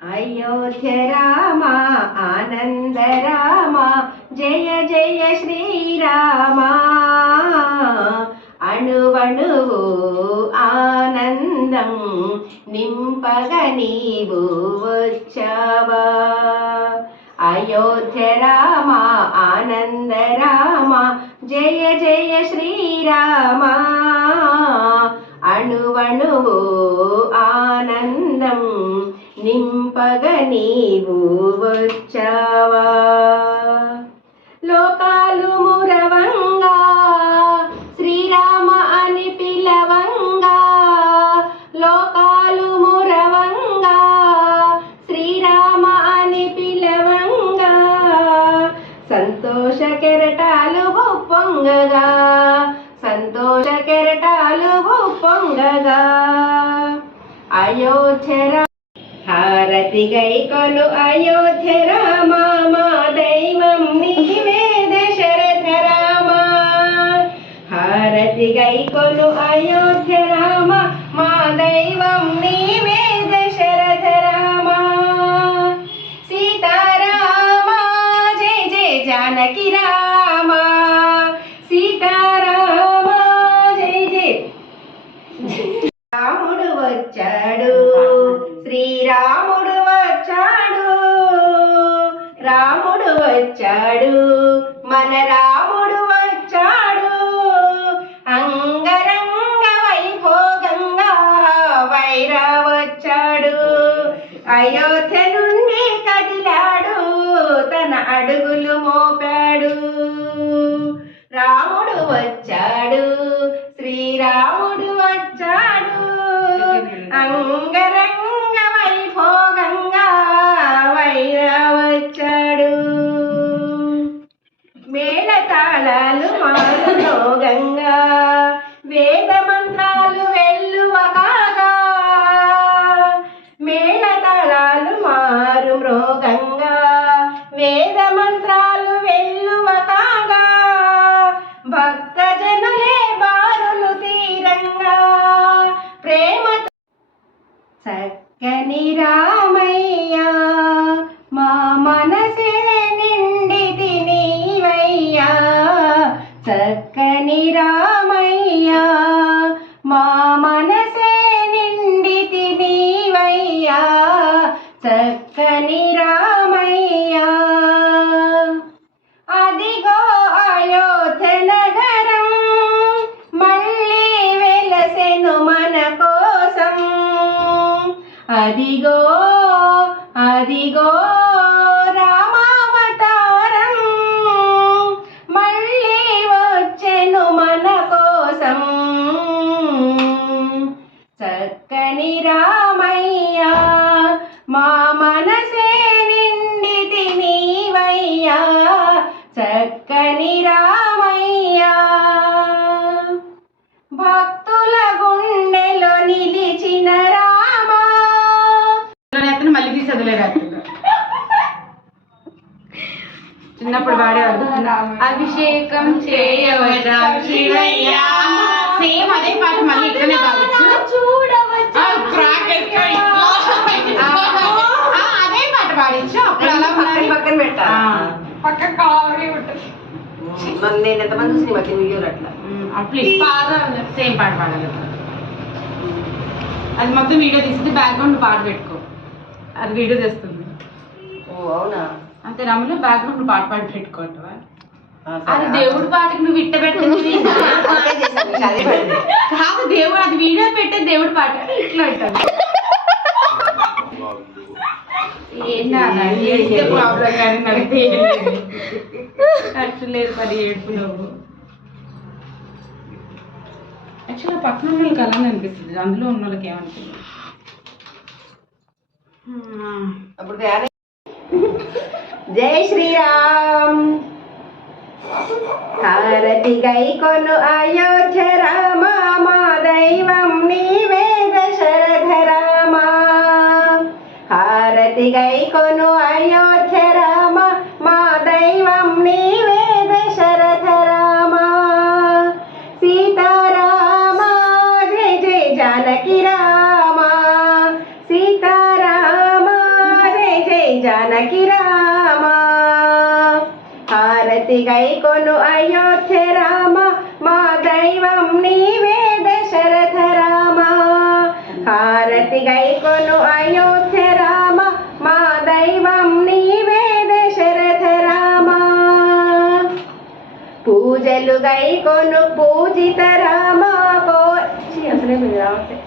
అయోధ్య రామ ఆనంద రామ జయ జయ శ్రీరామ అణువణువు ఆనందం నింపగ నీవు వచ్చావా అయోధ్య రామ ఆనంద రామ జయ జయ శ్రీరామ అణువణువు ఆనందం నింపగ నీవు వచ్చావా? లోకాలు మురవంగా శ్రీరామ అని పిలవంగా లోకాలు మురవంగా శ్రీరామ అని పిలవంగా సంతోష కెరటాలు పొంగగా సంతోష కెరటాలు పొంగగా అయోధ్య రా- హారతి గైకొను అయోధ్య రామ మా దైవం నీవే దశరథ రామ హారతి గైకొను అయోధ్య వచ్చాడు. మన రాముడు వచ్చాడు. అంగరంగ వైభోగంగా వైరా వచ్చాడు. అయోధ్య నుండి కదిలాడు. తన అడుగులు మోపాడు. రాముడు వచ్చాడు. చక్కని రామయ్యా అదిగో అయోధ్య నగరం మళ్ళీ వెలసెను మన కోసం. అదిగో అదిగో చిన్నప్పుడు పాడేవాడు అభిషేకం శివయ్య? సేమ్ అదే పాట మళ్ళీ ఇట్లనే పాడచ్చు అదే పాట పాడించు. అప్పుడు అలా పక్కన. పక్కన పెట్టా పక్క ఉంటుంది నేను ఎంతమంది చూసి మధ్య వీడియోలు అట్లా. అట్లా సేమ్ పాట పాడాలి. అది మొత్తం వీడియో తీసి బ్యాక్గ్రౌండ్ పాట పెట్టుకో. అది వీడియో తెస్తుంది ఓ అవునా? అంతే రమణ బ్యాక్గ్రౌండ్ పాట పాట సరే. అది దేవుడి పాటకి నువ్వు ఇట్ట పెట్టింది. కాదు దేవుడు అది వీడియో పెట్టే దేవుడి పాట. ఇట్లా ప్రాబ్లం కానీ నాకు యాక్చువల్ లేదు పది ఏడుపు నువ్వు. యాక్చువల్గా పక్కన వాళ్ళకి అలానే అనిపిస్తుంది. అందులో ఉన్న వాళ్ళకి ఏమనిపిస్తుంది? అప్పుడు జై శ్రీరామ్. హారతి గై కొను అయోధ్య రామ మా దైవం నీవే దశరథ రామ. హారతి గై కొను అయోధ్య జానకి రామ హారతి గైకొను అయోధ్య రామ మా దైవం నీవే దశరథ రామ హారతి గైకొను అయోధ్య రామ మా దైవం నీవే దశరథ రామ పూజలు గైకొను పూజిత రామ కో అసలే మీరు రావట్లే